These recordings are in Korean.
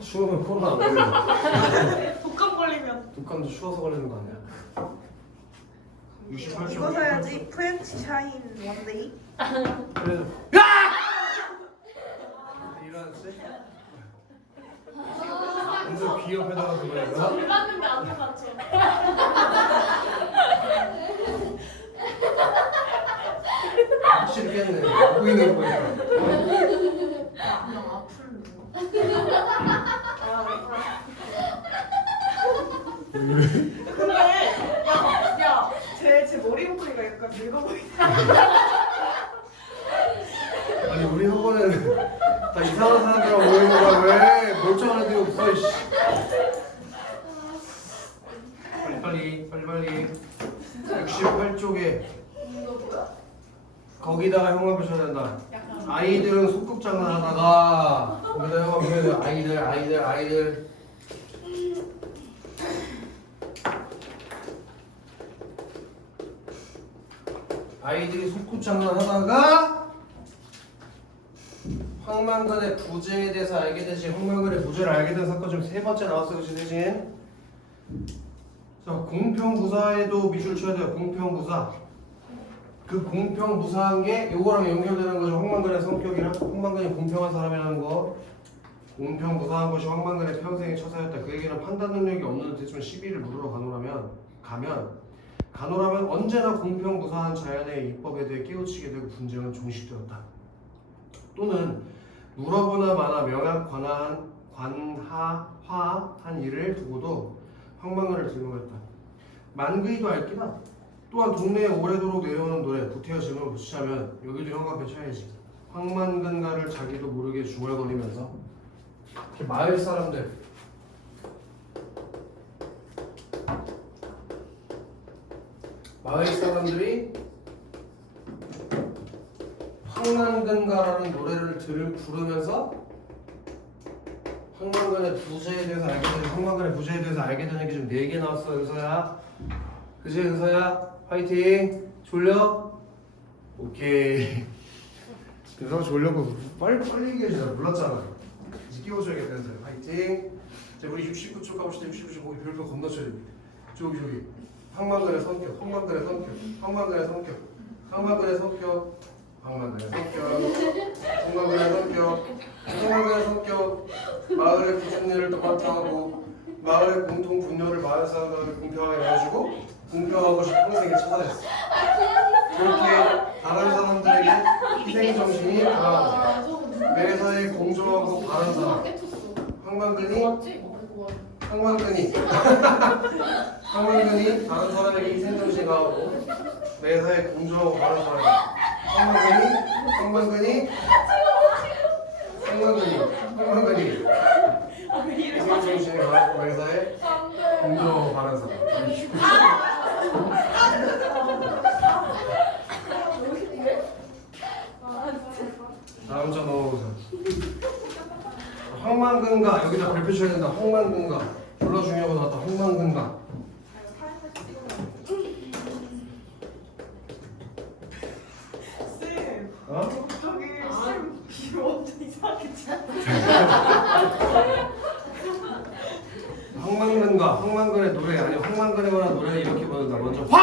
추우면 코로나 안 걸려. 독감 걸리면. 독감도 추워서 걸리는 거 아니야? 68초. 이거 사야지. 프렌치 샤인 원데이. 그래서 야! 일어났지? 완전 귀 옆에다가 그거야. 물 봤는데 안 맞죠? 확실히 깼네. 보이는 거 보니까. 그냥 아플 근데 야, 제 머리 목소리가 약간 늙어 보인다. 아니 우리 학원에는 다 이상한 사람들하고 모이는 거야. 왜 멀쩡한 애들이 없어? 이씨. 빨리. 68쪽에 이거 뭐야? 거기다가 형광 표셔야 된다. 아이들은 소꿉장난 하다가 거기다 형광 표셔야 돼. 아이들. 아이들이 소꿉장난 하다가 황만근의 부재에 대해서 알게 되지. 황만근의 부재를 알게 된 사건 지금 세 번째 나왔어. 그치 대신? 자, 공평무사에도 밑줄 쳐야 돼요. 공평무사. 그 공평무사한 게 요거랑 연결되는 거죠. 황만근의 성격이랑. 황만근이 공평한 사람이라는 거. 공평무사한 것이 황만근의 평생의 처사였다. 그 얘기는 판단 능력이 없는 대충 시비를 물으러 가노라면 언제나 공평무사한 자연의 입법에 대해 깨우치게 되고 분쟁은 종식되었다. 또는 물어보나 마나 명확 관하화한 일을 두고도 황만근을 질문했다. 만그이도 알기다. 또한 동네에 오래도록 내려오는 노래 구태여 질문을 붙이자면 여기도 형광펜 쳐야지. 황만근가를 자기도 모르게 중얼거리면서 마을 사람들 마을 사람들이 황만근가라는 노래를 부르면서 황만근의 부재에 대해서 알게 되는 게 지금 4개 나왔어. 은서야. 그치 은서야? 화이팅. 졸려? 오케이. 은서 졸려고 빨리 얘기해. 나 몰랐잖아. 이제 끼워줘야겠다. 은서 화이팅. 자 우리 69초 가봅시다. 69초 거기 별표 겁나 쳐야 돼. 저기 황만근의 성격 마을의 부순리를 똑같아 하고 마을의 공통 분뇨를 마을 사람들에게 공평하게 내어주고 공평하고 싶은 평생에 찾아냈어. 그렇게 다른 사람들에게 희생 정신이 강하고 매사에 공정하고 바른 사람 황만근이 다른 사람에게 희생 정신이 강하고 매사에 공정하고 바른 사람 황만근이 희생 정신이 강하고 매사에 공정하고 바른 사람. 다음 장 넘어보자. 황만근가 여기다 별표 쳐야 된다. 황만근가 졸라 중요하고 나왔다. 황만근가. 쌤, 어? 저기 쌤 귀 완전 이상하게 짜. 황만근의 노래 아니 황만근에 관한 노래를 이렇게 부른다. 먼저 황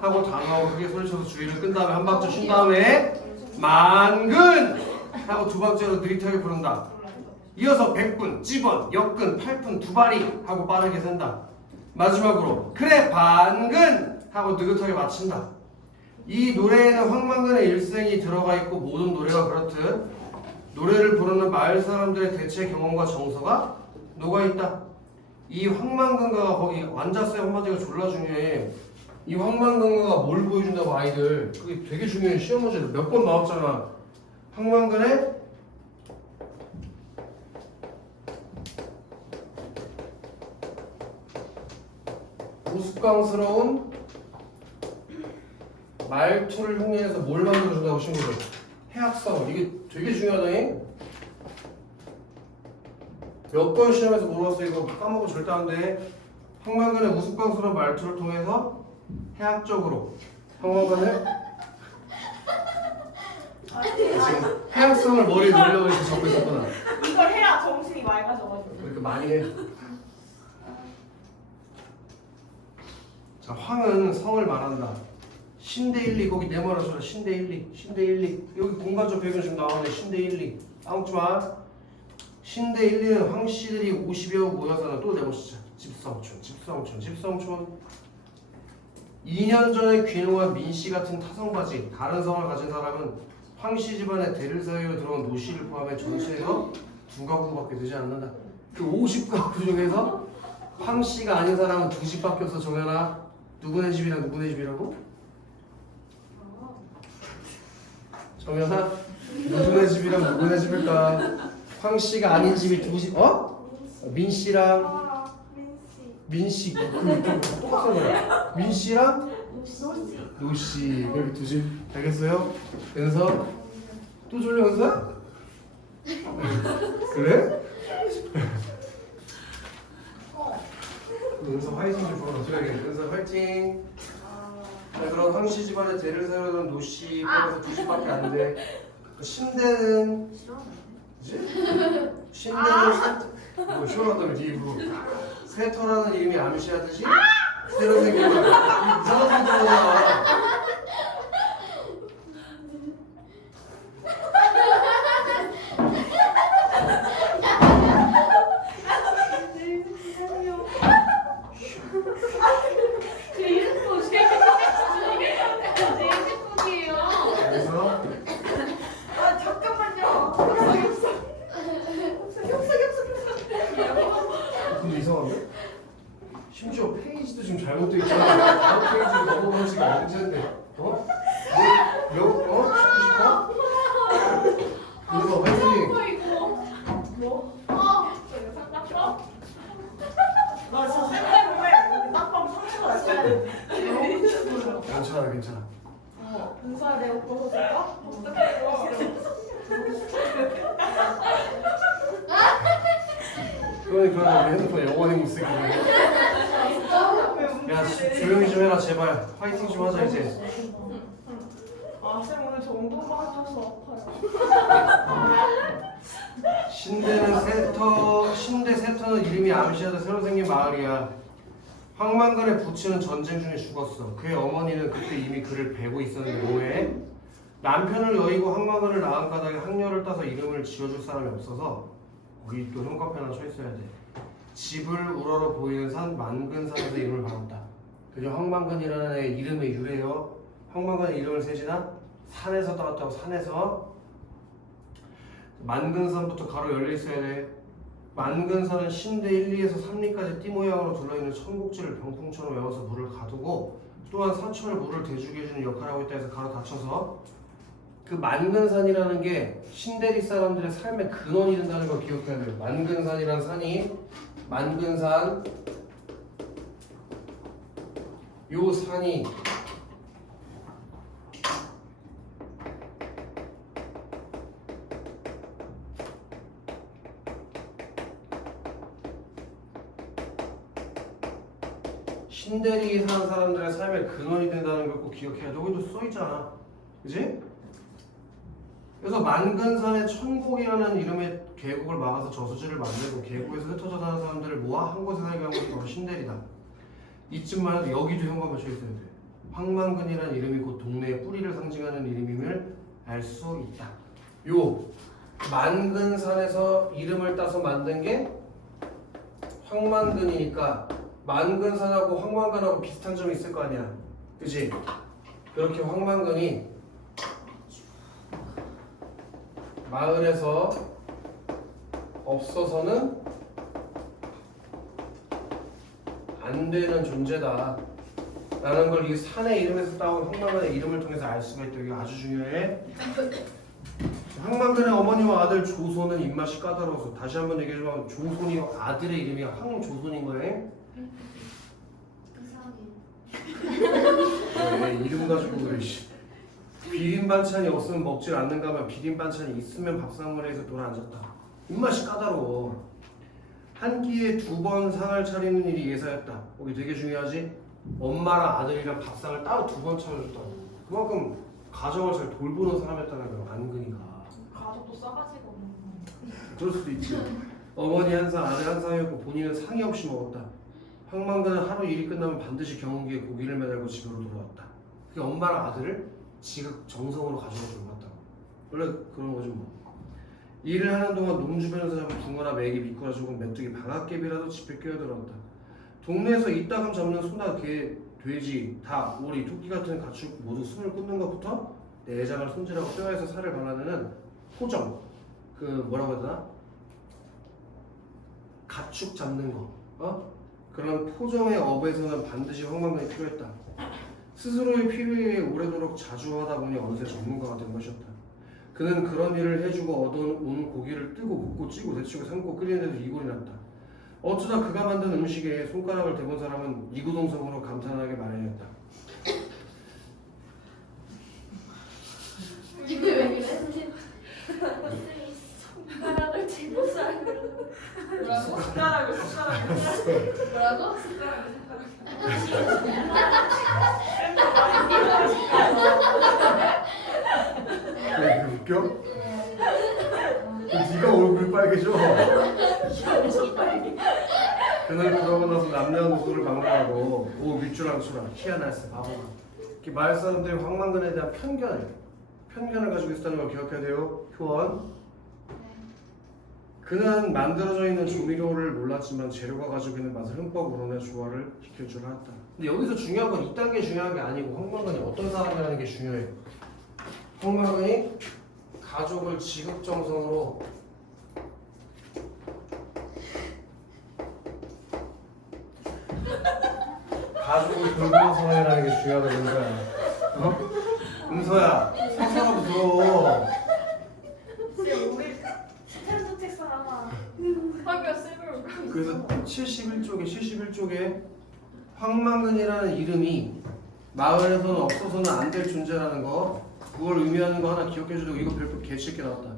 하고 단어하고 크게 소리쳐서 주의를 끈 다음에 한 박자 쉰 다음에 만근 하고 두 박자로 느릿하게 부른다. 이어서 백분, 찌번, 역근, 팔분, 두바리 하고 빠르게 센다. 마지막으로 그래 반근 하고 느긋하게 마친다. 이 노래에는 황만근의 일생이 들어가 있고 모든 노래가 그렇듯 노래를 부르는 마을 사람들의 대체 경험과 정서가 녹아있다. 이 황만근가가 거기 완자세 한마디가 졸라 중요해. 이 황만근가가 뭘 보여준다고 아이들 그게 되게 중요해. 시험 문제 몇 번 나왔잖아. 황만근의 우스꽝스러운 말투를 흉내내서 뭘 만들어준다고 친구들. 해학성 이게 되게 중요하다잉. 몇 번 시험에서 물어봤어. 이거 까먹으면 절대 안 돼. 황만근의 우스꽝스러운 말투를 통해서 해학적으로 황만근의 지금 해학성을 머리에 넣으려고 이렇게 적고 있었구나. 이걸 해야 정신이 맑아져가지고. 이렇게 많이 해. 자, 황은 성을 말한다. 신대 1, 2 거기 네모로 써라. 신대 1, 2, 신대 1, 2 여기 공간적 배경 지금 나오네. 신대 1, 2 까먹지 마. 신대 1, 2는 황씨들이 50여 모여서는 또 네모 쓰자. 집성촌. 2년 전에 귀농한 민씨 같은 타성바지 다른 성을 가진 사람은 황씨 집안에 대를 사이로 들어온 노씨를 포함해 전체에서 2가구밖에 되지 않는다. 그 50가구 중에서 황씨가 아닌 사람은 2집밖에 없어. 정연아, 누구네 집이랑 누구네 집이라고? 정연아, 누구네 집이랑 누구네 집일까? 황씨가 아닌 집이 2집. 어? 민씨랑 아, 민씨. 민씨 그 똑같은 거야. 민씨랑 노씨. 노씨 여기 2집. 알겠어요? 은서 또 졸려 은서? 그래? 은서 화이팅 좀 불어라. 그래 은서 화이팅. 자, 그럼 황씨 집안에 대를 세우던 노씨 빼서 2집밖에 안 돼. 신대는 그치? 신대는 뭐 쇼라더니 네 입으로 세터라는 이름이 암시하듯이 새로 생긴 거야. 이상한 소리 나와. 제 이름도 제 핸드폰이에요. 그래서 아 잠깐만요. 근데 이상한데? 심지어 페이지도 지금 잘못되어 있잖아. 다음 페이지 넘어가는 시간 언제인데? 어? 뭐? 죽고 싶어? 그래서 화이팅! 뭐? 나 진짜 쌤 때문에 딱밤 상처가 났어요. 너무 힘들어요. 괜찮아. 은서야 내가 벗어줄까? 그러니까 우리 핸드폰 영원히 못 쓰게 돼. 야 조용히 좀 해라 제발. 화이팅 좀 하자 이제. 아쌤 오늘 저 운동만 해줘서 아파요. 신대 세터는 이름이 암시하다 새로 생긴 마을이야. 황만간의 부친은 전쟁 중에 죽었어. 그의 어머니는 그때 이미 그를 베고 있었는데 뭐해? 남편을 여의고 황만간을 낳은 까닭에 학녀를 따서 이름을 지어줄 사람이 없어서 거기 또 형광펜 하나 쳐 있어야 돼. 집을 우러러 보이는 산 만근산에서 이름을 받았다. 그죠? 황만근이라는 애 이름의 유래요. 황만근의 이름을 세지나 산에서 따왔다고. 산에서 만근산부터 가로 열려 있어야 돼. 만근산은 신대 1, 2에서 3리까지 띠 모양으로 둘러있는 천국지를 병풍처럼 외워서 물을 가두고 또한 사철 물을 대주게 해주는 역할을 하고 있다 해서 가로 닫혀서 그 만근산이라는 게 신대리 사람들의 삶의 근원이 된다는 걸 기억해야 돼요. 만근산이라는 산이 만근산 요 산이 신대리에 사는 사람들의 삶의 근원이 된다는 걸 꼭 기억해야 돼. 여기도 써있잖아. 그지? 그래서 만근산의 천곡이라는 이름의 계곡을 막아서 저수지를 만들고 계곡에서 흩어져 사는 사람들을 모아 한 곳에 살게 한 곳이 바로 신대리다. 이쯤만 해도 여기도 현관에 쳐 있어야 돼. 황만근이라는 이름이 곧 동네의 뿌리를 상징하는 이름임을 알 수 있다. 요 만근산에서 이름을 따서 만든 게 황만근이니까 만근산하고 황만근하고 비슷한 점이 있을 거 아니야. 그치? 그렇게 황만근이 마을에서 없어서는 안 되는 존재다 라는 걸 이 산의 이름에서 따온 황만근의 이름을 통해서 알 수가 있다. 이게 아주 중요해. 황만근의 어머니와 아들 조손은 입맛이 까다로워서 다시 한번 얘기해주면 조손이 아들의 이름이 황조손인 거예요. 이상해. 왜 이름 가지고 그래. 비빔 반찬이 없으면 먹질 않는가 하면 비빔 반찬이 있으면 밥상머리에서 돌아앉았다. 입맛이 까다로워. 한 끼에 2번 상을 차리는 일이 예사였다. 거기 되게 중요하지? 엄마랑 아들이랑 밥상을 따로 2번 차려줬다. 그만큼 가정을 잘 돌보는 사람이었다는 거야. 만근이가. 가족도 싸가지가 없는. 그럴 수도 있지. 어머니 한 상, 아들 한 상이었고 본인은 상의 없이 먹었다. 황만근은 하루 일이 끝나면 반드시 경운기에 고기를 매달고 집으로 돌아왔다. 그게 엄마랑 아들을 지극정성으로 가지고 돌봤다고. 원래 그런 거죠 뭐. 일을 하는 동안 농 주변에서 잡은 붕어나 메기, 미꾸라, 조금 메뚜기, 방앗개비라도 집에 끼어들었다. 동네에서 이따금 잡는 소나 개, 돼지, 닭, 오리, 토끼 같은 가축 모두 숨을 끊는 것부터 내장을 손질하고 뼈에서 살을 발라내는 포정, 그 뭐라고 해야 되나? 가축 잡는 거, 그런 포정의 업에서는 반드시 황만근이 필요했다. 스스로의 필요에 오래도록 자주 하다 보니 어느새 전문가가 된 것이었다. 그는 그런 일을 해주고 얻어온 고기를 뜨고 굽고 찌고 데치고 삶고 끓이는 데도 이골이 났다. 어쩌다 그가 만든 음식에 손가락을 대본 사람은 이구동성으로 감탄하게 마련이었다. 이게 왜 그래? 손가락을 쥐고 살고 뭐라고? 숟가락을 뭐라고? 왜 웃겨? 네가 얼굴이 빨개져. 그는 그러고 나서 남녀노소를 막론하고 오 밑줄랑수라 희한했어 바보가. 이렇게 마을 사람들이 황만근에 대한 편견을 가지고 있었다는 걸 기억해야 돼요. 효원. 그는 만들어져 있는 조미료를 몰랐지만 재료가 가지고 있는 맛을 흠뻑 우러내 조화를 시킬 줄 알았다. 근데 여기서 중요한 건 이딴 게 중요한 게 아니고 황만근이 어떤 사람이라는 게 중요해요. 황만근이 가족을 지극정성으로 가족을 돌보는 사람이라는 게 중요하다는 거야. 은서야, 서서라도 들어. 우리 스탠드 책상 하나. 화가 세물 그래서 71쪽에 황만근이라는 이름이 마을에서는 없어서는 안 될 존재라는 거, 그걸 의미하는 거 하나 기억해주고 이거 별표 개칠게 나왔다.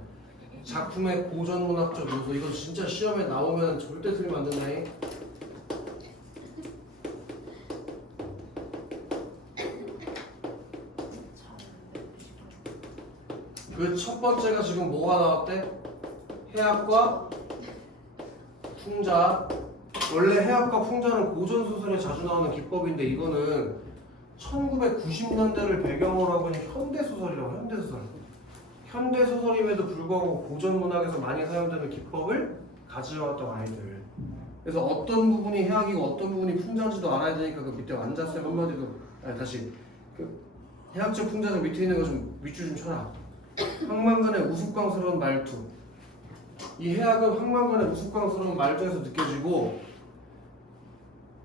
작품의 고전문학적 요소, 이거 진짜 시험에 나오면 절대 틀리면 안 된다. 그 첫 번째가 지금 뭐가 나왔대? 해학과 풍자. 원래 해학과 풍자는 고전 소설에 자주 나오는 기법인데 이거는 1990년대를 배경으로 하고 있는 현대 소설이라고. 현대 소설임에도 불구하고 고전 문학에서 많이 사용되는 기법을 가져왔던 아이들. 그래서 어떤 부분이 해학이고 어떤 부분이 풍자인지도 알아야 되니까 그 밑에 완자쌤 한마디도 다시 그 해학적 풍자적 밑에 있는 거 좀 밑줄 좀 쳐라. 황만근의 우스꽝스러운 말투. 이 해학은 황만근의 우스꽝스러운 말투에서 느껴지고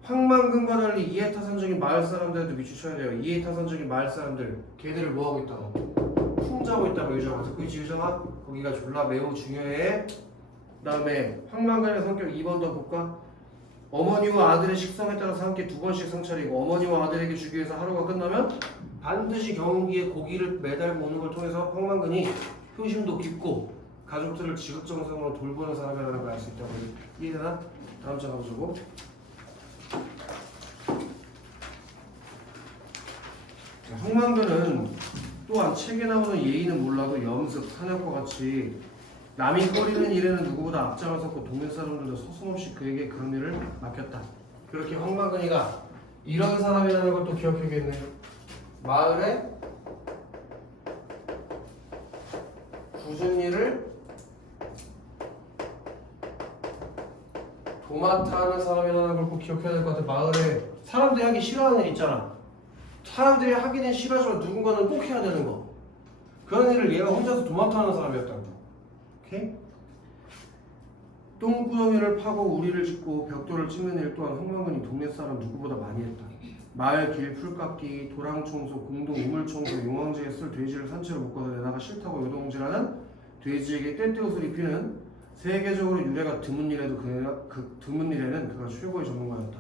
황만근과 달리 이해타산적인 마을 사람들한테 밑줄 쳐야 돼요. 이해타산적인 마을 사람들 걔들을 뭐하고 있다고? 풍자하고 있다고. 유정아 듣고 있지 유정아? 거기가 졸라 매우 중요해. 그 다음에 황만근의 성격 2번 더 볼까? 어머니와 아들의 식성에 따라서 함께 2번씩 상차리고 어머니와 아들에게 주기 위해서 하루가 끝나면 반드시 경운기에 고기를 매달고 오는 걸 통해서 황만근이 효심도 깊고 가족들을 지극정성으로 돌보는 사람이라는 걸 알 수 있다고. 이해되나? 다음 장 가보자고. 황만근은 또한 책에 나오는 예의는 몰라도 염습, 산역과 같이 남이 꺼리는 일에는 누구보다 앞장을 섰고 동네 사람들도 서슴없이 그에게 그런 일을 맡겼다. 그렇게 황만근이가 이런 사람이라는 걸 또 기억해야겠네요. 마을에 굳은 일을 도맡아 하는 사람이라는 걸 꼭 기억해야 될 것 같아. 마을에 사람들이 하기 싫어하는 일 있잖아. 사람들이 하기는 싫어하지만 누군가는 꼭 해야 되는 거. 그런 일을 얘가 혼자서 도맡아 하는 사람이었다고. 오케이? 똥구덩이를 파고 우리를 짓고 벽돌을 찍는 일 또한 황만근이 동네 사람 누구보다 많이 했다. 마을 길 풀깎기, 도랑 청소, 공동 우물 청소, 용왕제에 쓸 돼지를 산채로 묶어서 내다가 싫다고 요동질하는 돼지에게 떼떼옷을 입히는 세계적으로 유래가 드문 일에도 드문 일에는 그가 최고의 전문가였다.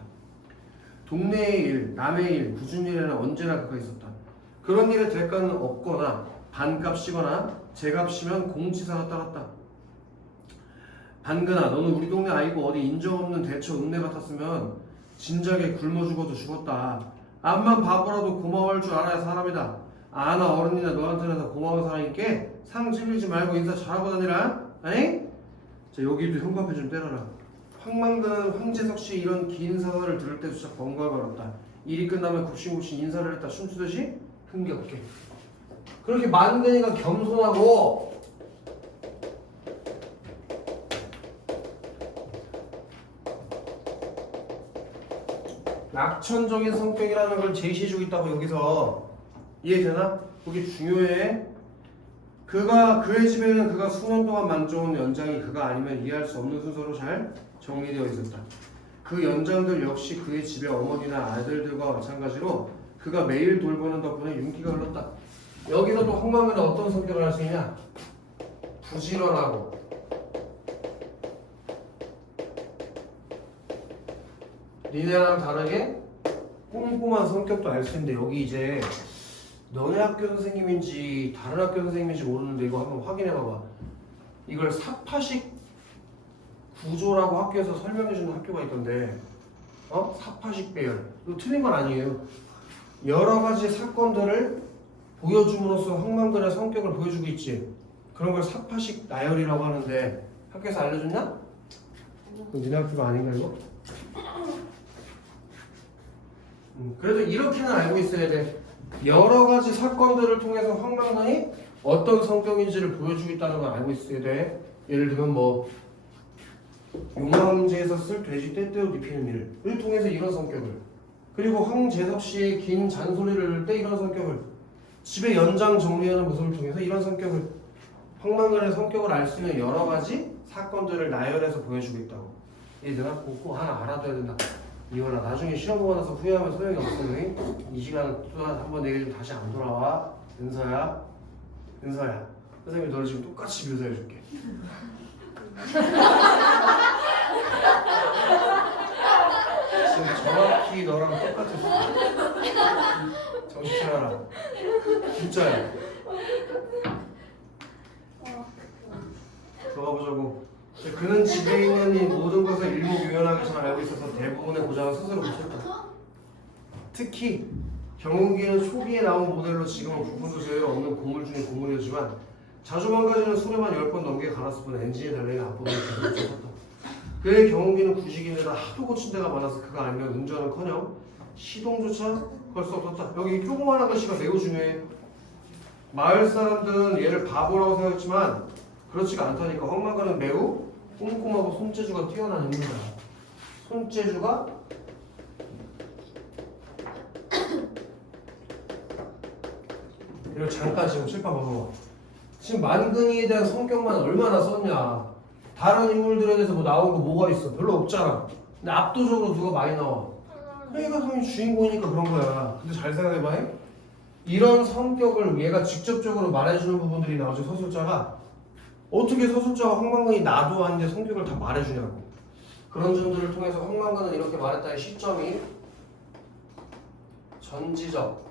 동네의 일, 남의 일, 굳은 일에는 언제나 그가 있었다. 그런 일의 대가는 없거나 반값이거나 제값이면 공지사가 따랐다. 반근아, 너는 우리 동네 아이고 어디 인정 없는 대처 읍내 같았으면 진작에 굶어 죽어도 죽었다. 암만 바보라도 고마워할 줄 알아야 사람이다. 아나 어른이나 너한테는 더 고마운 사람이니까 상 찔리지 말고 인사 잘하고 다니라. 아니? 자 여기도 형광펜 좀 때려라. 황만근은 황재석 씨 이런 긴 사과를 들을 때조차 번거가 어렵다. 일이 끝나면 굽신굽신 인사를 했다 춤추듯이 흥겹게. 그렇게 만근이가 겸손하고 낙천적인 성격이라는 걸 제시해주고 있다고 여기서 이해되나? 그게 중요해. 그의 집에는 그가 수년 동안 만져온 연장이 그가 아니면 이해할 수 없는 순서로 잘 정리되어 있었다. 그 연장들 역시 그의 집의 어머니나 아들들과 마찬가지로 그가 매일 돌보는 덕분에 윤기가 흘렀다. 여기서도 황만근은 어떤 성격을 할 수 있냐? 부지런하고 니네랑 다르게 꼼꼼한 성격도 알 수 있는데 여기 이제 너네 학교 선생님인지 다른 학교 선생님인지 모르는데 이거 한번 확인해 봐봐. 이걸 사파식 구조라고 학교에서 설명해주는 학교가 있던데 사파식 배열. 이거 틀린 건 아니에요. 여러 가지 사건들을 보여줌으로써 황만근의 성격을 보여주고 있지. 그런 걸 사파식 나열이라고 하는데 학교에서 알려줬냐? 그럼 니네 학교가 아닌가 이거? 그래도 이렇게는 알고 있어야 돼. 여러 가지 사건들을 통해서 황만근이 어떤 성격인지를 보여주고 있다는 걸 알고 있어야 돼. 예를 들면 뭐 용화 문제에서 쓸 돼지 떼떼옷 입히는 일을 통해서 이런 성격을, 그리고 황재석 씨의 긴 잔소리를 들을 때 이런 성격을, 집의 연장 정리하는 모습을 통해서 이런 성격을, 황만근의 성격을 알 수 있는 여러 가지 사건들을 나열해서 보여주고 있다고. 얘들아 꼭 하나 알아둬야 된다. 이거나 나중에 시험 보고 나서 후회하면 소용이 없어. 이 시간 또 한 번 내게 좀 다시 안 돌아와. 은서야 선생님이 너를 지금 똑같이 묘사해 줄게. 지금 정확히 너랑 똑같았어. 정신 차려라. 진짜야. 들어가 보자고. 그는 집에 있는 이 모든 것을 일목요연하게 잘 알고 있어서 대부분의 고장을 스스로 고쳤다. 특히 경운기는 초기에 나온 모델로 지금은 부품도 제대로 없는 고물 중에 고물이었지만 자주 망가지는 수레만 10번 넘게 갈았을 뿐 엔진에 달리는 앞부분을 계속 고쳤다. 그의 경운기는 구식인데다 하도 고친 데가 많아서 그가 아니면 운전은커녕 시동조차 걸 수 없었다. 여기 조그마한 글씨가 매우 중요해. 마을 사람들은 얘를 바보라고 생각했지만 그렇지가 않다니까. 황만근은 매우 꼼꼼하고 손재주가 뛰어난 인물이다. 손재주가 이거 잠깐 지금 칠판 봐봐. 지금 만근이에 대한 성격만 얼마나 썼냐. 다른 인물들에 대해서 뭐 나온 거 뭐가 있어? 별로 없잖아. 근데 압도적으로 누가 많이 나와? 얘가 당연히 주인공이니까 그런 거야. 근데 잘 생각해봐. 이런 성격을 얘가 직접적으로 말해주는 부분들이 나오죠. 서술자가. 어떻게 서술자가 황만근이 나도 아닌데 성격을 다 말해주냐고. 그런 점들을 통해서 황만근은 이렇게 말했다의 시점이 전지적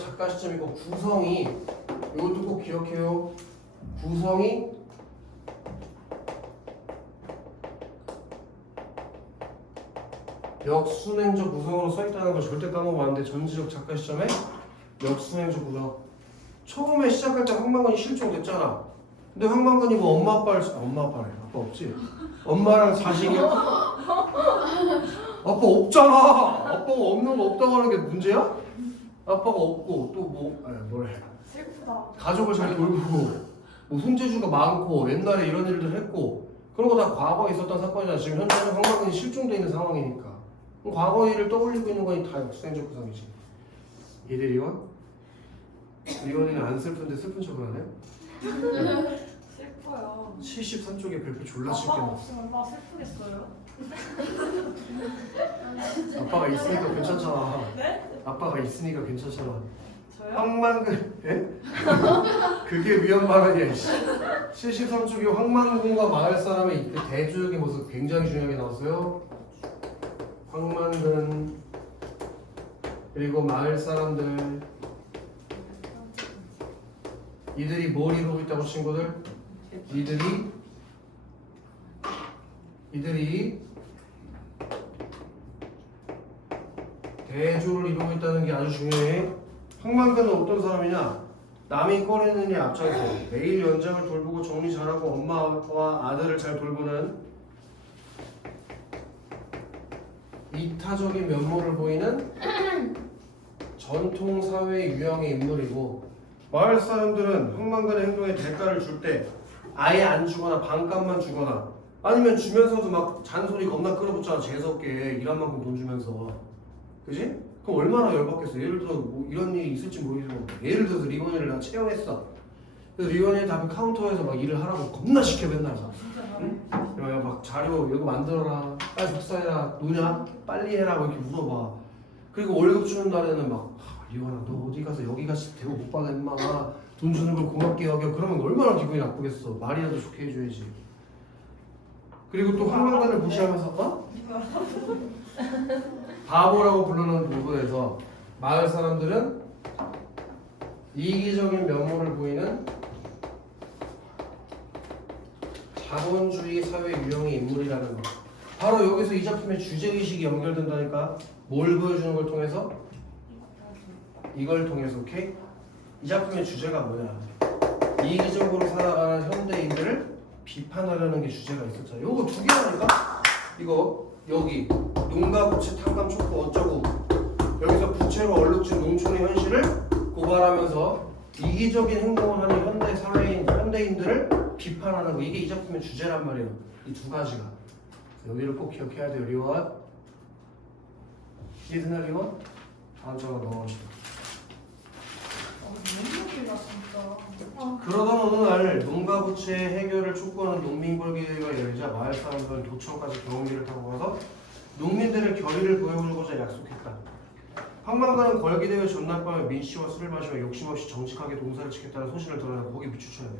작가 시점이고, 구성이 이것도 꼭 기억해요. 구성이 역순행적 구성으로 써있다는 걸 절대 까먹으면 안 돼. 전지적 작가 시점에 역순행적 구성. 처음에 시작할 때 황만근이 실종됐잖아. 근데 황만근이 뭐 엄마 아빠래. 아빠 없지? 엄마랑 자식이 아빠 없잖아. 아빠가 없는 거 없다고 하는 게 문제야? 아빠가 없고 또 뭐래? 슬프다. 가족을 잘 돌보고 뭐 손재주가 많고 옛날에 이런 일들 했고 그런 거 다 과거에 있었던 사건이잖아. 지금 현재는 황만근이 실종돼 있는 상황이니까. 그럼 과거 일을 떠올리고 있는 거니 다 역수행적 구성이지. 이대리원? 리원이는 안 슬픈데 슬픈 척을 하네? 슬퍼요. 73쪽에 별표 졸라 쉽게 아빠가 나왔어. 없으면 얼마나 슬프겠어요? 아빠가 있으니까 괜찮잖아. 네? 아빠가 있으니까 괜찮잖아. 저요? 황만근, 예? 그게 위험 발언이야. 73쪽에 황만근과 마을 사람의 그 대조적인 모습 굉장히 중요하게 나왔어요. 황만근 그리고 마을 사람들, 이들이 뭘 이루고 있다고 친구들? 이들이 대조를 이루고 있다는 게 아주 중요해. 황만근은 어떤 사람이냐? 남이 꺼내는 일 앞장서 매일 연장을 돌보고 정리 잘하고 엄마와 아들을 잘 돌보는 이타적인 면모를 보이는 전통사회 유형의 인물이고, 마을 사람들은 황만근의 행동에 대가를 줄 때 아예 안 주거나 반값만 주거나 아니면 주면서도 막 잔소리 겁나 끌어붙잖아. 재수없게 일한 만큼 돈 주면서. 그지? 그럼 얼마나 열받겠어. 예를 들어 뭐 이런 일이 있을지 모르겠어. 예를 들어서 리원이를 나 채용했어. 그래서 리원이 답변 카운터에서 막 일을 하라고 겁나 시켜 맨날. 응? 야, 막 자료 이거 만들어라, 빨리 복사해라, 노냐? 빨리 해라 뭐 이렇게 물어봐. 그리고 월급 주는 날에는 막 리원아 너 어디 가서 여기 같이 대우 못 받아 임마. 돈 주는 걸 고맙게 여겨. 그러면 얼마나 기분이 나쁘겠어. 말이라도 좋게 해줘야지. 그리고 또 황만관을 무시하면서 바보라고 부르는 부분에서 마을 사람들은 이기적인 면모를 보이는 자본주의 사회 유형의 인물이라는 거. 바로 여기서 이 작품의 주제의식이 연결된다니까. 뭘 보여주는 걸 통해서? 이걸 통해서. 오케이? 이 작품의 주제가 뭐냐? 이기적으로 살아가는 현대인들을 비판하려는 게 주제가 있었잖아. 요거 두 개라니까? 이거 여기 농가 부채 탕감 촉구 어쩌고, 여기서 부채로 얼룩진 농촌의 현실을 고발하면서 이기적인 행동을 하는 현대 사회인 현대인들을 비판하는 거. 이게 이 작품의 주제란 말이에요. 이 두 가지가. 여기를 꼭 기억해야 돼요. 리원. 이해되나 리원? 다음 장으로 넘어갑시다. 너무 진짜. 그러던 어느 날 농가 부채 해결을 촉구하는 농민벌기대회가 열리자 마을 사람들은 도청까지 경운기를 타고 가서 농민들의 결의를 보여주고자 약속했다. 황만관은 걸기대회 전날 밤에 민씨와 술을 마시며 욕심없이 정직하게 농사를 짓겠다는 소신을 드러내고 거기 비추쳐야 돼.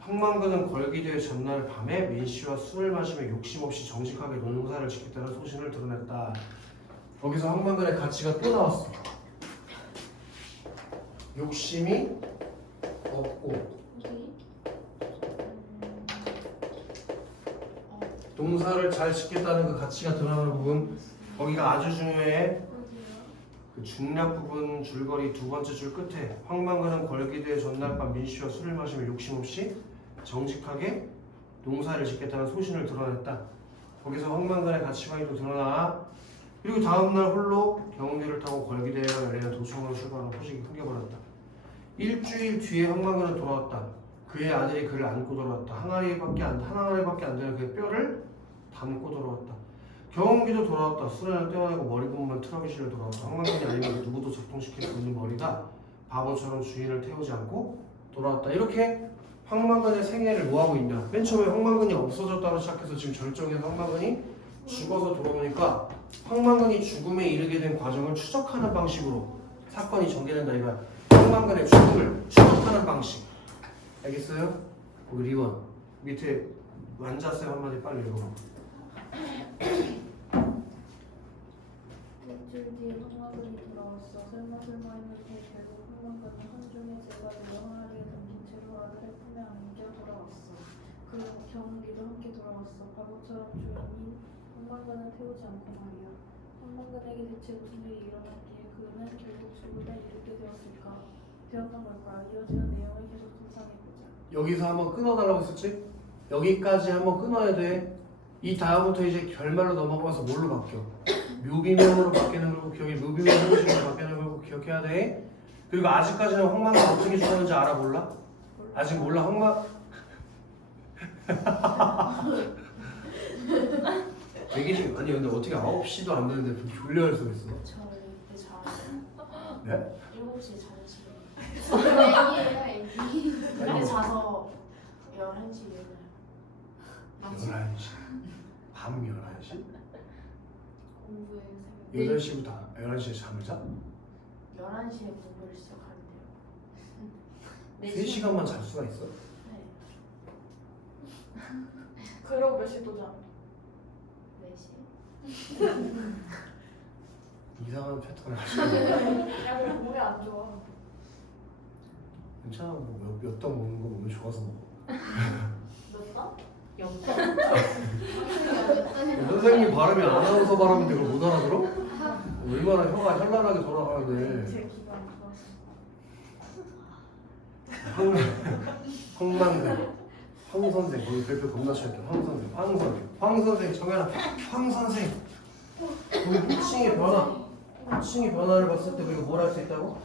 황만관은 걸기대회 전날 밤에 민씨와 술을 마시며 욕심없이 정직하게 농사를 짓겠다는 소신을 드러냈다. 거기서 황만관의 가치가 또 나왔어. 욕심이 없고 농사를 잘 짓겠다는 그 가치가 드러나는 부분, 거기가 아주 중요해. 그 중략 부분 줄거리 두 번째 줄 끝에 황만관은 걸기대회 전날 밤 민씨와 술을 마시며 욕심없이 정직하게 농사를 짓겠다는 소신을 드러냈다. 거기서 황만관의 가치관이 또 드러나. 그리고 다음날 홀로 경운기를 타고 걸기대회가 열리는 도청으로 출발하는 소식이 흥겨버렸다. 일주일 뒤에 황만관은 돌아왔다. 그의 아들이 그를 안고 돌아왔다. 한 알이밖에 안 되는 그의 뼈를 담고 돌아왔다. 경운기도 돌아왔다. 수레는 떼어내고 머리 부분만 트럭에 실려 돌아왔다. 황만관이 아니면 누구도 작동시킬 수 없는 머리다. 바보처럼 주인을 태우지 않고 돌아왔다. 이렇게 황만관의 생애를 뭐하고 있냐. 맨 처음에 황만관이 없어졌다고 시작해서 지금 절정에서 황만관이 죽어서 돌아오니까 황만관이 죽음에 이르게 된 과정을 추적하는 방식으로 사건이 전개된다 이거야. 황만관의 죽음을 추적하는 방식. 알겠어요? 거기 리원 밑에 완자쌤 한마디 빨리 읽어봐. 일주일 뒤에 황만관이 돌아왔어. 설마 했는데 결국 황만관은 한중의 제갈을 영아리에 담긴 채로 아들의 품에 안겨 돌아왔어. 그리고 경운기도 함께 돌아왔어. 바보처럼 주인인 황만관을 태우지 않고 말이야. 황만관에게 대체 무슨 일이 일어났기에 그는 결국 죽음에 이르게 되었던 걸까? 이어지는 내용을 계속 상상해보자. 여기서 한번 끊어달라고 했었지? 여기까지 한번 끊어야 돼. 이 다음부터 이제 결말로 넘어가서 뭘로 바뀌어? 묘비명으로 바뀌는 걸고 기억해. 묘비명 형식으로 바뀌는 걸고 기억해야 돼. 그리고 아직까지는 황만관 어떻게 죽었는지 알아 몰라? 아직 몰라. 대기실 아니 근데 어떻게 9시도 안 되는데 그렇게 졸려할 수가 있어? 저 이때 자요. 네? 7시에 자야지. 애기예요, 애기. 근데 자서 11시에 일어나요. 11시 밤 11시? 공부에 새벽 8시부터 11시에 잠을 자? 11시에 공부를 시작하는데요. 3시간만 잘 수가 있어? 네. 그러고 몇 시에 또 자? 4시. 이상한 패턴을 하시네. 야, 그래 몸에 안 좋아. 괜찮아. 뭐 몇 덩 먹는 거 몸에 좋아서 먹어. 몇 번? 선생님 발음이 아나운서 발음인데 그걸 못 알아들어? 얼마나 혀가 현란하게 돌아가야 돼. 제 기가 좋았어. 황망대 황 선생 거기 별표 겁나 칠게. 황 선생 정연아 황 선생 거기 호칭의 변화를 봤을 때 우리가 뭘 할 수 있다고?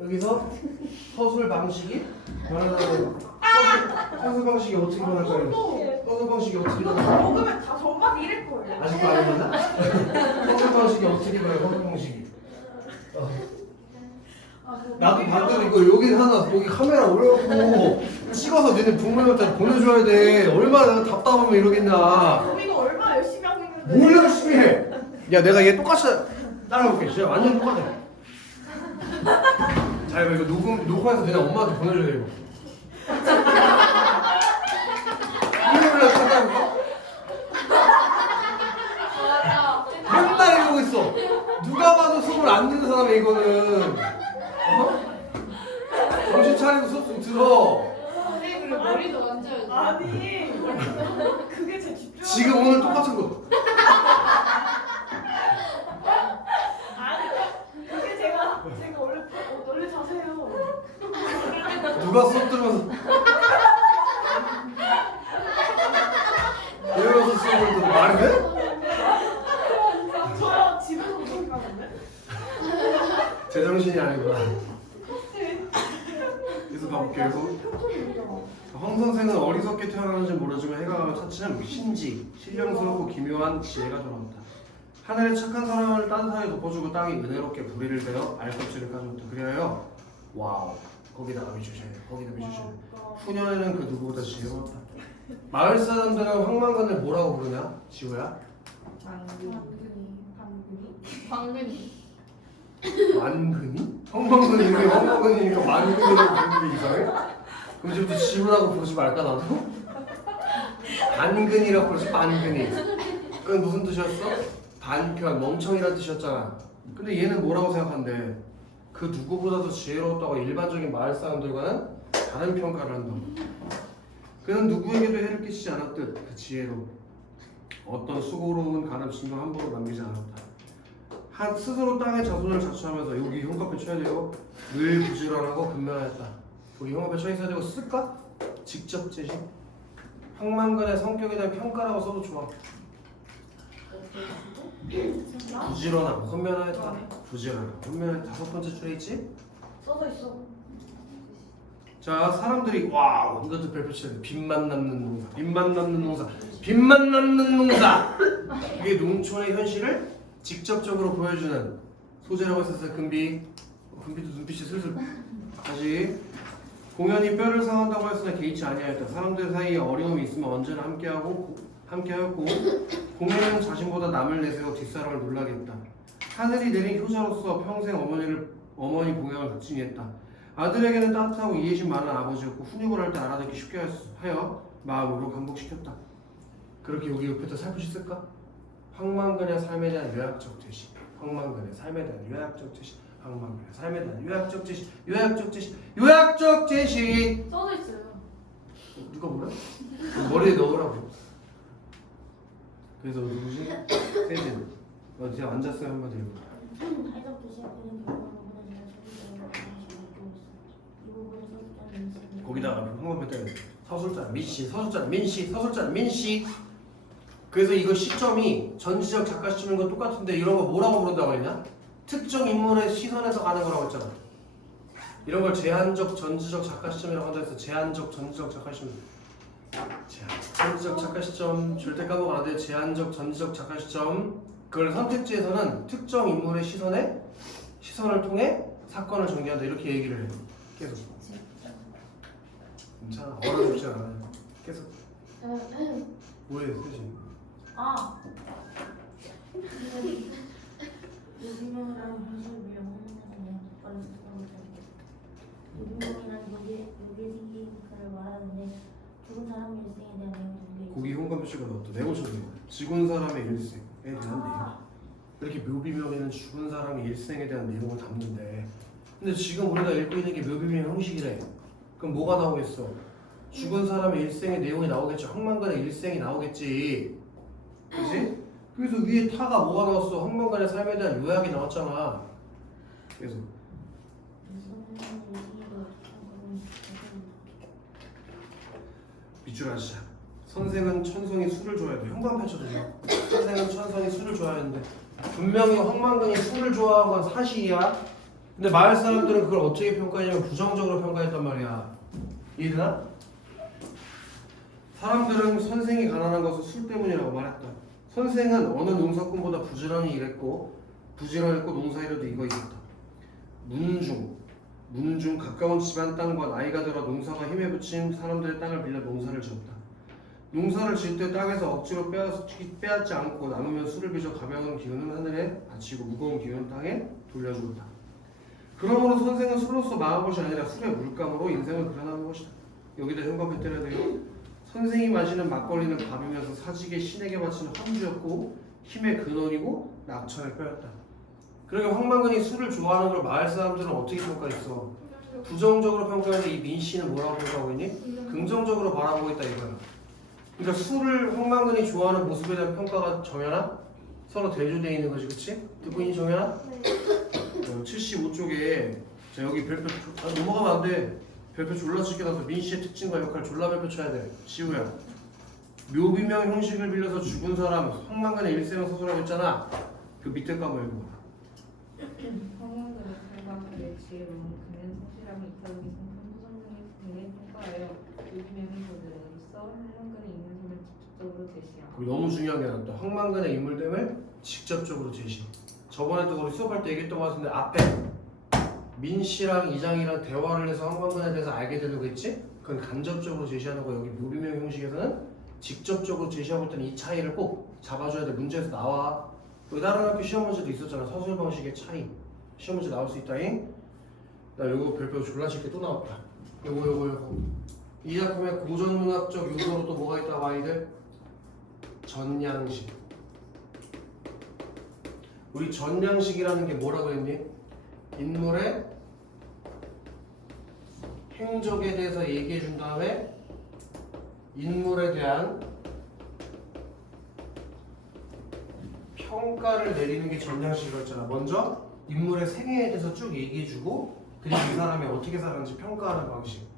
여기서 서술 방식이 변화되는 서술 방식이 어떻게 변할까요? 서술 방식이 어떻게 변할까요? 먹으면 다 전반 이럴 거예요. 아직도 안 했나? 서술 방식이 어떻게 변해? 서술 방식이 나도 반대로 이거 여기 하나 여기 카메라 올려놓고 찍어서 너네 부모님한테 보내줘야 돼. 얼마나 내가 답답하면 이러겠냐. 우리가 얼마나 열심히 하고 있는데. 뭘 열심히 해? 야 내가 얘 똑같이 따라해볼게. 진짜 완전 똑같아. 자 이거 녹화해서 너네 엄마한테 보내줘야 돼 이거. 이거를 찾아볼까? 맨날 이러고 있어. 누가 봐도 수업을 안 듣는 사람이 이거는. 어? 정신 차리고 수업 좀 들어. 선생님 그리고 머리도 만져야지. 아니 그게 제 집중. 지금 오늘 똑같은 거. 아니 그게 제가 원래 자세요. 누가 수업 들으면서 이러면서 수업을 들어. 말이 돼? 저 집에서 그렇게 가는데. 제정신이 아니구나. 계속 가볼게요. 황 선생은 어리석게 태어나는지 모르지만 해가 가면 차츰 신지, 신령스럽고 기묘한 지혜가 돌아온다. 하늘의 착한 사람을 따뜻하게 덮어주고 땅이 은혜롭게 부리를 베어 알껍질을 가져온다. 그래요. 와우. 거기다가 미주셔야 돼. 거기다 미주셔야 돼. 후년에는 그 누구보다 지혜로웠다. 마을 사람들은 황망관을 뭐라고 부르냐? 지호야? 방근이. 만근이? 황망근이니까 만근이라고 부르는 게 이상해? 그럼 이제부터 지호라고 부르지 말까 나도? 반근이라고 부르지 반근이. 그건 무슨 뜻이었어? 반편, 멍청이란 뜻이었잖아. 근데 얘는 뭐라고 생각한대? 그 누구보다도 지혜로웠다고 일반적인 마을 사람들과는 다른 평가를 한다고. 그는 누구에게도 해를 끼치지 않았듯 그 지혜로 어떤 수고로운 가르침도 함부로 남기지 않았다. 스스로 땅의 자손을 자처하면서 여기 흉값에 쳐야 돼요. 늘 부지런하고 근면하였다. 여기 흉값에 쳐 있어야 되고 쓸까? 직접 제시. 황만근의 성격에 대한 평가라고 써도 좋아. 부지런하고 근면하였다. 부지런하고 근면하였다. 5번째 줄에 있지? 써져 있어. 자 사람들이 와 이것도 별표 쳐야 돼. 빚만 남는 농사, 빚만 남는 농사, 빚만 남는 농사. 이게 농촌의 현실을 직접적으로 보여주는 소재라고 했었어요. 금비도 눈빛이 슬슬 다시. 공연이 뼈를 상한다고 했으나 개의치 아니하였다. 사람들 사이에 어려움이 있으면 언제나 함께하였고 공연은 자신보다 남을 내세워 뒷사람을 놀라게 했다. 하늘이 내린 효자로서 평생 어머니 공양을 극진히했다. 아들에게는 따뜻하고 이해심 많은 아버지였고 훈육을 할 때 알아듣기 쉽게 하여 마음으로 감복시켰다. 그렇게 여기 옆에다 살포시 쓸까? 황만근의 삶에 대한 요약적 제시. 황만근의 삶에 대한 요약적 제시. 황만근의 삶에 대한 요약적 제시. 요약적 제시. 써져 있어요. 누가 뭐래? 머리에 넣으라고. 그래서 누구지? 세진. 너 진짜 앉았어요 한마디 해봐. 해석도 시작되는 결과로보다 제가 저기 이 부분에 서술자는 거기다가 한번만 때려. 서술자 민씨. 그래서 이거 시점이 전지적 작가 시점인 건 똑같은데 이런 거 뭐라고 부른다고 했냐? 특정 인물의 시선에서 가는 거라고 했잖아. 이런 걸 제한적 전지적 작가 시점이라고 한다 해서 제한적 전지적 작가 시점. 전지적 작가 시점 절대 까먹으면 안 돼. 제한적 전지적 작가 시점. 그걸 선택지에서는 특정 인물의 시선을 통해 사건을 정리한다 이렇게 얘기를 해. 계속. 괜찮아. 어려워지지 않아. 계속. 뭐해 세진? 아 유기명이라는 현실을 영웅하는 똑바로 유기명이라는 여기에 생긴 글을 말하는데 죽은 사람의 일생에 대한 내용이 고기 홍감 표시가 넣었다. 네모처럼 죽은 사람의 일생에 대한 내용. 이렇게 묘비명에는 죽은 사람의 일생에 대한 내용을 담는데 근데 지금 우리가 읽고 있는 게 묘비명 형식이래. 그럼 뭐가 나오겠어? 죽은 사람의 일생의 내용이 나오겠지. 황만간의 일생이 나오겠지. 그지? 그래서 위에 타가 뭐가 나왔어? 황만간의 삶에 대한 요약이 나왔잖아. 그래서 밑줄 하시자. 선생은 천성이 술을 좋아해야 돼. 형광 펼쳐도 돼. 선생은 천성이 술을 좋아하는데 분명히 황만간이 술을 좋아하는 건 사실이야. 근데 마을 사람들은 그걸 어떻게 평가했냐면 부정적으로 평가했단 말이야. 이해되나? 사람들은 선생이 가난한 것은 술 때문이라고 말했다. 선생은 어느 농사꾼보다 부지런히 일했고 농사일에도 이거 있었다. 문중 가까운 집안 땅과 나이가 들어 농사가 힘에 부친 사람들의 땅을 빌려 농사를 지었다. 농사를 지을 때 땅에서 억지로 빼앗지 않고 남으면 술을 빚어 가벼운 기운은 하늘에 바치고 무거운 기운은 땅에 돌려주었다. 그러므로 선생은 술로서 망한 것이 아니라 술의 물감으로 인생을 그려나가는 것이다. 여기다 현관펜 때려야 돼요. 선생이 마시는 막걸리는 밥이면서 사직의 신에게 바치는 헌주였고 힘의 근원이고 낙천의 뼈였다. 그러니까 황만근이 술을 좋아하는 걸 마을 사람들은 어떻게 평가했어? 부정적으로 평가했는데 이 민씨는 뭐라고 평가하고 있니? 긍정적으로 바라보고 있다 이거야. 그러니까 술을 황만근이 좋아하는 모습에 대한 평가가 정연아? 서로 대조되어 있는 거지, 그치? 듣고 있니 정연아? 75쪽에 자 여기 별표 넘어가면 안 돼. 별표 졸라 찍혀놔서 민씨의 특징과 역할 졸라 별표 쳐야 돼. 시우야. 묘비명 형식을 빌려서 죽은 사람 황만근의 일생을 서술하고 있잖아. 그 밑에 거 한번 읽어봐. 황만근의 삶과 그의 지혜로운 그는 성실함이 이타적인 성품성능의 등에 평가하여 유비명의 모델로서 황만근의 인물됨을 직접적으로 제시하고 그리고 너무 중요한 게 나왔다. 황만근의 인물됨을 직접적으로 제시. 저번에도 우리 수업할 때 얘기했던 것 같은데 앞에 민씨랑 이장이랑 대화를 해서 황만근에 대해서 알게 되는 거 있지? 그건 간접적으로 제시하는 거. 여기 묘비명 형식에서는 직접적으로 제시하고 있다는 이 차이를 꼭 잡아줘야 돼. 문제에서 나와. 여기 다른 학교 시험 문제도 있었잖아. 서술 방식의 차이. 시험 문제 나올 수 있다잉. 나 요거 별표 졸라 쉽게 또 나왔다. 요거. 이 작품의 고전문학적 요소로 또 뭐가 있다고 아이들? 전양식. 우리 전양식이라는 게 뭐라고 했니? 인물의 행적에 대해서 얘기해 준 다음에 인물에 대한 평가를 내리는 게 전양식이었잖아. 먼저 인물의 생애에 대해서 쭉 얘기해 주고 그리고 이 사람이 어떻게 살았는지 평가하는 방식.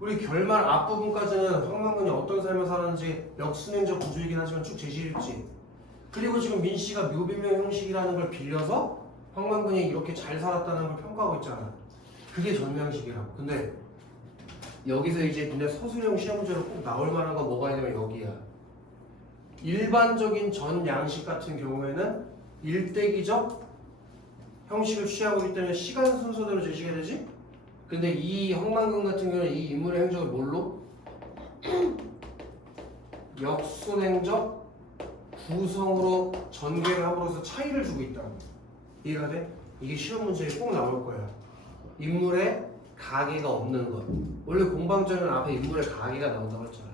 우리 결말 앞부분까지는 황만근이 어떤 삶을 살았는지 역순행적 구조이긴 하지만 쭉 제시했지. 그리고 지금 민씨가 묘비명 형식이라는 걸 빌려서 황만근이 이렇게 잘 살았다는 걸 평가하고 있잖아. 그게 전양식이라고. 근데 여기서 이제 눈에 서술형 시험 문제로 꼭 나올 만한 건 뭐가 있냐면 여기야. 일반적인 전양식 같은 경우에는 일대기적 형식을 취하고 있기 때문에 시간 순서대로 제시가 되지? 근데 이 황만근 같은 경우는 이 인물의 행적을 뭘로? 역순행적 구성으로 전개를 함으로써 차이를 주고 있다. 이해가 돼? 이게 실험 문제에 꼭 나올 거야. 인물의 가계가 없는 것. 원래 공방전은 앞에 인물의 가계가 나온다고 했잖아.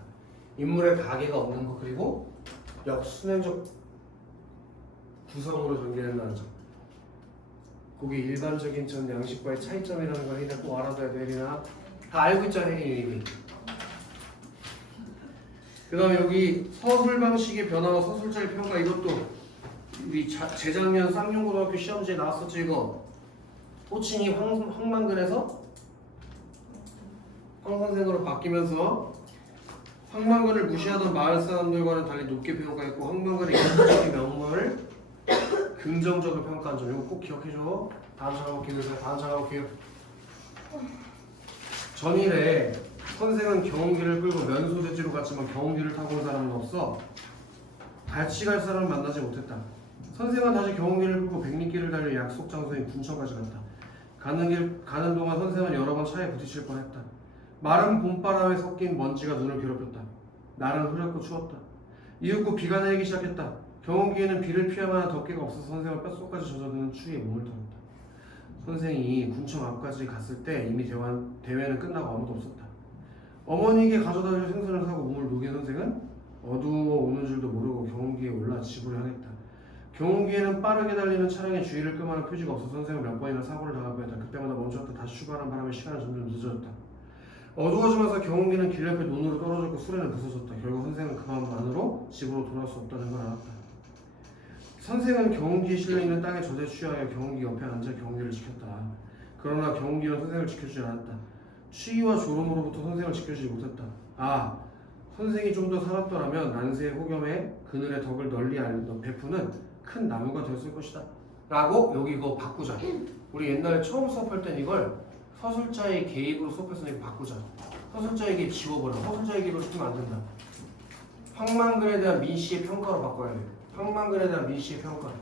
인물의 가계가 없는 것 그리고 역순행적 구성으로 전개된다는 점. 그게 일반적인 전 양식과의 차이점이라는 걸 혜린아 꼭 알아둬야 돼. 혜린아 다 알고 있잖아 혜린이 이미. 그 다음에 여기 서술 방식의 변화와 서술자의 평가. 이것도 우리 재작년 쌍용고등학교 시험지에 나왔었지. 이거 호칭이 황만근에서 황선생으로 바뀌면서 황만근을 무시하던 마을 사람들과는 달리 높게 평가했고 황만근의 인물적인 명물을 긍정적으로 평가한 점. 이거 꼭 기억해줘. 다음 장하고 기억해서 다음 장하고 기억. 전일에 선생은 경운기를 끌고 면소대지로 갔지만 경운기를 타고 온 사람은 없어. 같이 갈 사람을 만나지 못했다. 선생은 다시 경운기를 끌고 백리길을 달려 약속 장소인 군청까지 갔다. 가는 동안 선생은 여러 번 차에 부딪힐 뻔했다. 마른 봄바람에 섞인 먼지가 눈을 괴롭혔다. 날은 흐렸고 추웠다. 이윽고 비가 내리기 시작했다. 경운기에는 비를 피할 덮개가 없어서 선생은 뼛속까지 젖어드는 추위에 몸을 털었다. 선생이 군청 앞까지 갔을 때 이미 대회는 끝나고 아무도 없었다. 어머니에게 가져다줄 생선을 사고 몸을 녹인 선생은 어두워 오는 줄도 모르고 경운기에 올라 집으로 향했다. 경운기에는 빠르게 달리는 차량의 주의를 끄만한 표지가 없어 선생은 몇 번이나 사고를 당할 뻔했다. 그때마다 멈췄다 다시 출발한 바람에 시간은 점점 늦어졌다. 어두워지면서 경운기는 길 옆에 논으로 떨어졌고 수레는 부서졌다. 결국 선생은 그 마음만으로 집으로 돌아올 수 없다는 걸 알았다. 선생은 경운기에 실려있는 땅에 젖에 취하여 경운기 옆에 앉아 경운기를 지켰다. 그러나 경운기는 선생을 지켜주지 않았다. 추위와 졸음으로부터 선생을 지켜주지 못했다. 아, 선생이 좀 더 살았더라면 난세의 혹염에 그늘의 덕을 널리 베푸는 큰 나무가 되었을 것이다. 라고 여기 이거 바꾸자. 우리 옛날에 처음 수업할 땐 이걸 서술자의 개입으로 수업했으니까 이거 바꾸자. 서술자의 개입 지워버려. 서술자의 개입으로 쓰면 안 된다. 황만근에 대한 민씨의 평가로 바꿔야 돼. 황만근에 대한 민씨의 평가.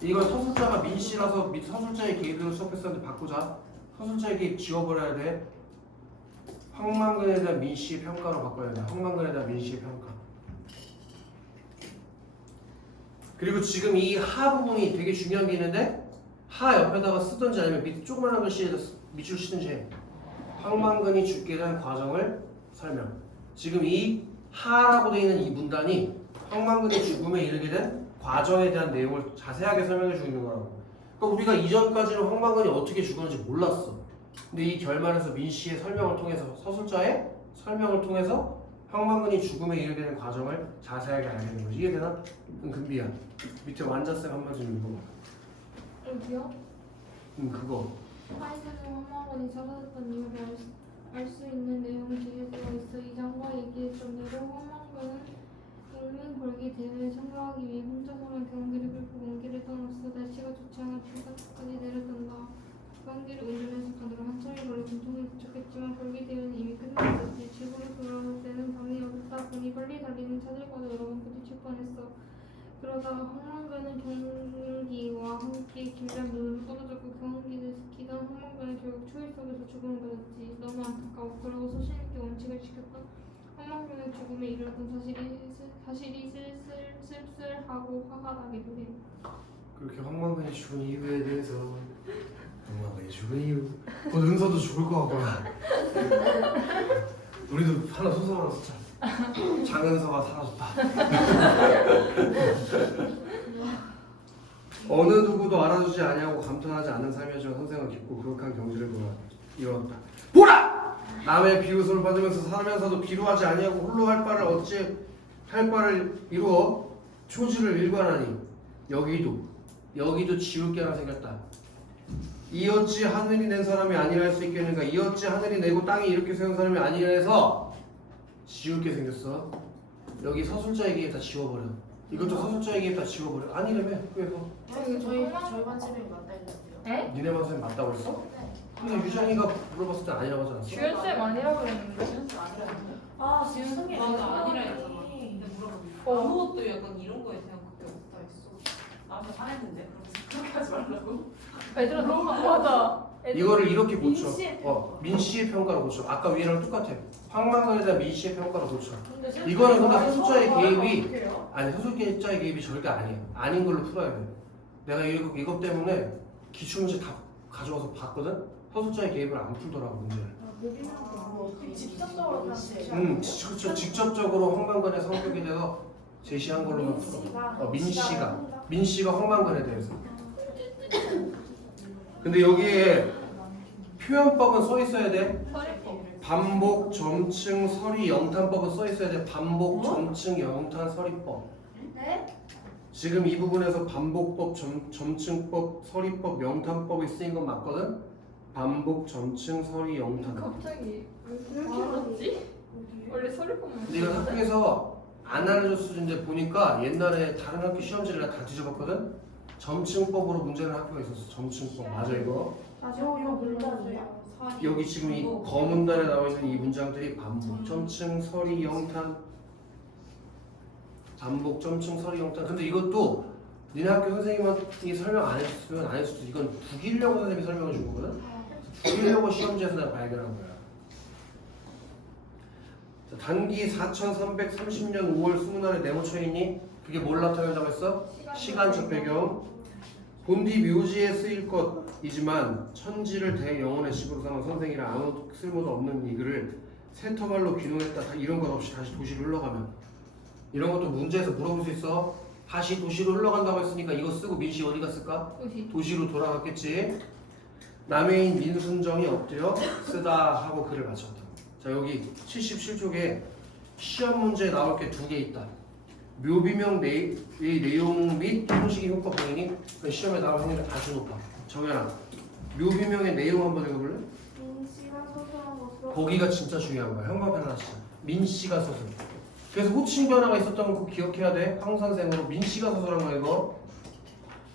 이걸 서술자가 민씨라서 서술자의 개입으로 수업했었는데 바꾸자. 서술자의 개입 지워버려야 돼. 황만근에 대한 민씨의 평가로 바꿔야 돼. 황만근에 대한 민씨의 평가. 그리고 지금 이 하 부분이 되게 중요한 게 있는데 하 옆에다가 쓰든지 아니면 밑에 조그만한 글씨에다 밑줄 치든지 해. 황만근이 죽게 된 과정을 설명. 지금 이 하라고 되어 있는 이 문단이 황만근이 죽음에 이르게 된 과정에 대한 내용을 자세하게 설명해 주고 있는 거라고. 그러니까 우리가 이전까지는 황만근이 어떻게 죽었는지 몰랐어. 근데 이 결말에서 민씨의 설명을 통해서 서술자의 설명을 통해서 황만근이 죽음에 이르게 된 과정을 자세하게 알게 된 거지. 이해되나? 금비야. 밑에 완자쌤 한 번 좀 읽어봐. 여기요? 그거. 하이드는 황만근이 사라졌던 이유를 알 수 있는 내용이 뒤에 들어 있어. 이장과 얘기했던 대로 황만근은 용민 걸기 대회에 참가하기 위해 혼자서만 경기를 긁고 먼길을 떠났어. 날씨가 좋지 않아 비바닥까지 내려던다. 경기를 운전해서 가느라 한참이 걸려 공통에 도착했지만 걸기 대회는 이미 끝났었지. 집으로 돌아올 때는 밤이 어둡다 보니 빨리 달리는 차들과도 여러 번 부딪힐 뻔했어. 그러다 황만근은 경운기와 함께 길면 눈으로 떨어졌고 경운기를 지키던 황만근은 결국 추위 속에서 죽음을 맞았지. 너무 안타까워. 그러고 소신 있게 원칙을 지켰다. 황만근의 죽음에 이르렀던 사실이 쓸쓸하고 화가 나기도 해. 그렇게 황만근이 죽은 이유에 대해서 황만근이 죽은 이유 곧 은서도 죽을 거 같고 우리도 하나 소설 하나 쓰자. 장은서가 사라졌다. 어느 누구도 알아주지 아니하고 감탄하지 않는 삶이었지만 선생은 깊고 그윽한 경지를 이루었다. 보라! 남의 비웃음을 받으면서 살면서도 비루하지 아니하고 홀로 할 바를 어찌 할 바를 이루어 초지를 일관하니 여기도 지울 게 하나 생겼다. 이 어찌 하늘이 낸 사람이 아니라 할 수 있겠는가? 이 어찌 하늘이 내고 땅이 이렇게 세운 사람이 아니라 해서 지울 게 생겼어. 여기 서술자 얘기 다 지워버려. 이것도 서술자 얘기 다 지워버려. 아니라며. 그래서 저희 반 쌤이 맞다 했는데요. 니네 반 선생님 맞다고 그랬어? 근데 유정이가 물어봤을 때 아니라고 하지 않았어? 주연쌤 아니라고 그랬는데? 아니라는데? 아 지금 맞아 아니라 했잖아. 근데 물어보니까 아무것도 약간 이런 거에 대한 그게 없다 했어. 나한테 화냈는데 그렇게 하지 말라고. 얘들아 너무 맞아. 이거를 이렇게 고쳐. 민씨의 민씨의 평가로 고쳐. 아까 위에랑 똑같아. 황만근에 대한 민씨의 평가로 고쳐. 근데 쌤 이거는 근데 아니, 서술자의 처음 말하면 개입이 어떡해요? 아니 서술자의 개입이 절대 아니야. 아닌 걸로 풀어야 돼. 내가 이것 때문에 기출문제 다 가져와서 봤거든. 서술자의 개입을 안 풀더라고 문제를. 그럼 직접적으로 다시 그렇죠. 직접적으로 황만근의 성격에 대해서 제시한 걸로만 풀어. 민씨가 황만근에 대해서. 근데 여기에 표현법은 써 있어야 돼. 반복, 점층, 서리, 영탄법은 써 있어야 돼. 반복, 점층, 영탄, 서리법. 네? 지금 이 부분에서 반복법, 점층법, 서리법, 영탄법이 쓰인 건 맞거든. 반복, 점층, 서리, 영탄. 갑자기 왜 이렇게 알았지? 원래 서류법만 근데 이거 학교에서 안 알려줬을 텐데 보니까 옛날에 다른 학교 시험지를 다 뒤져봤거든. 점층법으로 문제는 학교가 있었어. 점층법 맞아 이거. 이거 문자예요. 여기 지금 이 검은단에 나와 있는 이 문장들이 반복, 점층, 서리, 영탄. 반복, 점층, 서리, 영탄. 근데 이것도 니네 학교 선생님이 설명 안 했으면 안 했을 수도. 이건 북이려고 선생님이 설명해 준 거거든. 북이려고 시험지에서 내가 발견한 거야. 자, 단기 4330년 5월 20날에 네모쳐 있니? 그게 뭘 나타낸다고 했어? 시간적 배경. 본디 묘지에 쓰일 것이지만 천지를 대영혼의 집으로 삼은 선생이라 아무 쓸모도 없는 이 글을 세터말로 귀농했다. 이런 것 없이 다시 도시로 흘러가면 이런 것도 문제에서 물어볼 수 있어. 다시 도시로 흘러간다고 했으니까 이거 쓰고 민씨 어디 갔을까? 도시로 돌아갔겠지. 남해인 민순정이 엎드려 쓰다 하고 글을 마쳤다. 자 여기 77쪽에 시험 문제에 나올 게 두 개 있다. 묘비명 내용 및 형식의 효과 보이니 시험에 나올 확률이 아주 높아. 정연아, 묘비명의 내용 한번 읽어볼래? 민씨가 소설한 것으로 거기가 진짜 중요한 거야. 형광펜 하나씩. 민씨가 소설. 그래서 호칭 변화가 있었던 거 꼭 기억해야 돼. 황선생으로 민씨가 소설한 거 이거.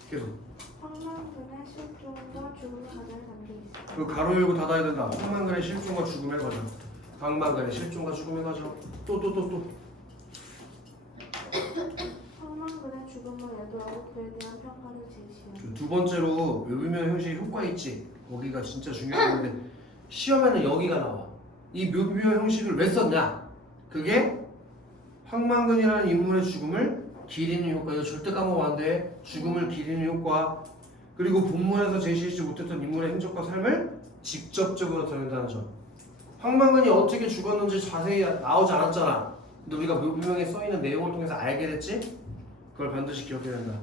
계속. 황만근의 실종과 죽음의 과정에 담겨 있어. 그 가로 열고 닫아야 된다. 황만근의 실종과 죽음의 과정. 황만근의 실종과 죽음의 과정. 또. 황만근의 죽음을 애도하고 그에 대한 평가를 제시한. 두 번째로 묘비명 형식의 효과 있지. 거기가 진짜 중요한 건데 시험에는 여기가 나와. 이 묘비명 형식을 왜 썼냐? 그게 황만근이라는 인물의 죽음을 기리는 효과. 이거 절대 까먹으면 안 돼. 죽음을 기리는 효과. 그리고 본문에서 제시하지 못했던 인물의 행적과 삶을 직접적으로 드러낸다는 점. 황만근이 어떻게 죽었는지 자세히 나오지 않았잖아. 근데 우리가 묘비명에 써있는 내용을 통해서 알게 됐지? 그걸 반드시 기억해야 된다.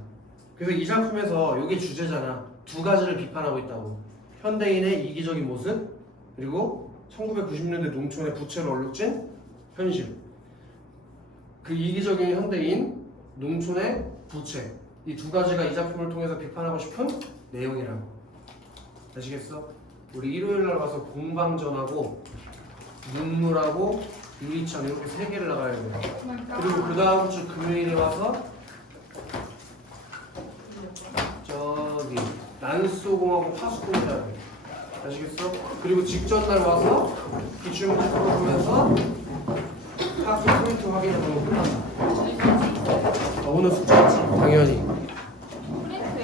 그래서 이 작품에서 이게 주제잖아. 두 가지를 비판하고 있다고. 현대인의 이기적인 모습, 그리고 1990년대 농촌의 부채로 얼룩진 현실. 그 이기적인 현대인, 농촌의 부채. 이 두 가지가 이 작품을 통해서 비판하고 싶은 내용이라고. 아시겠어? 우리 일요일날 와서 공방전하고 눈물하고 유리창 이렇게 세 개를 나가야 돼요. 그리고 그 다음 주 금요일에 와서 저기 난소공하고 파수공 해야 돼. 아시겠어? 그리고 직전 날 와서 기출문제 풀어보면서 학습 포인트 확인해보면 끝난다. 오늘 숙제했지? 당연히.